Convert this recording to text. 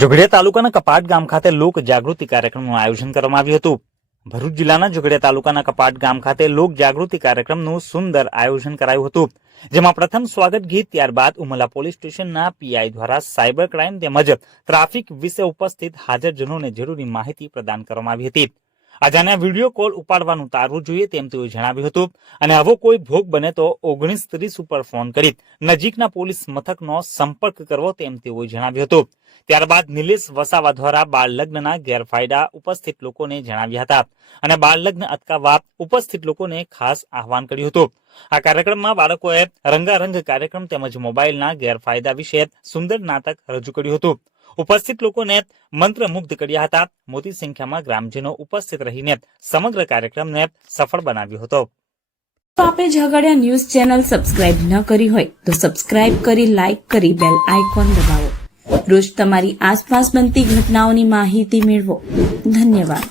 જોગડિયા તાલુકાના કપાટ ગામ ખાતે લોક જાગૃતિ કાર્યક્રમનું આયોજન કરવામાં આવ્યું હતું। ભરૂચ જિલ્લાના જોગડિયા તાલુકાના કપાટ ગામ ખાતે લોક જાગૃતિ કાર્યક્રમનું સુંદર આયોજન કરાયું હતું, જેમાં પ્રથમ સ્વાગત ગીત, ત્યારબાદ ઉમલા પોલીસ સ્ટેશનના પીઆઈ દ્વારા સાયબર ક્રાઇમ તેમજ ટ્રાફિક વિશે ઉપસ્થિત હાજરજનોને જરૂરી માહિતી પ્રદાન કરવામાં આવી હતી। અજાણ્યા વિડીયો કોલ ઉપાડવાનું ટાળવું જોઈએ તેમ તેઓએ જણાવ્યું હતું અને આવો કોઈ ભોગ બને તો 1930 ઉપર ફોન કરી નજીકના પોલીસ મથકનો સંપર્ક કરવો તેમ તેઓએ જણાવ્યું હતું। ત્યારબાદ નિલેશ વસાવા દ્વારા બાળ લગ્નના ગેરફાયદા ઉપસ્થિત લોકોને જણાવ્યા હતા અને બાળ લગ્ન અટકાવવા ઉપસ્થિત લોકોને ખાસ આહવાન કર્યું હતું। આ કાર્યક્રમમાં બાળકોએ રંગારંગ કાર્યક્રમ તેમજ મોબાઈલના ગેરફાયદા વિશે સુંદર નાટક રજૂ કર્યું હતું। ઉપસ્થિત લોકોને મંત્રમુગ્ધ કર્યા હતા। મોટી સંખ્યામાં ગ્રામજનો ઉપસ્થિત રહીને સમગ્ર કાર્યક્રમને સફળ બનાવ્યો હતો। તો આપે ઝઘડિયા ન્યૂઝ ચેનલ સબસ્ક્રાઇબ ન કરી હોય તો સબસ્ક્રાઇબ કરી, લાઇક કરી, બેલ આઇકોન દબાવો। રોજ તમારી આસપાસ બનતી ઘટનાઓની માહિતી મેળવો। ધન્યવાદ।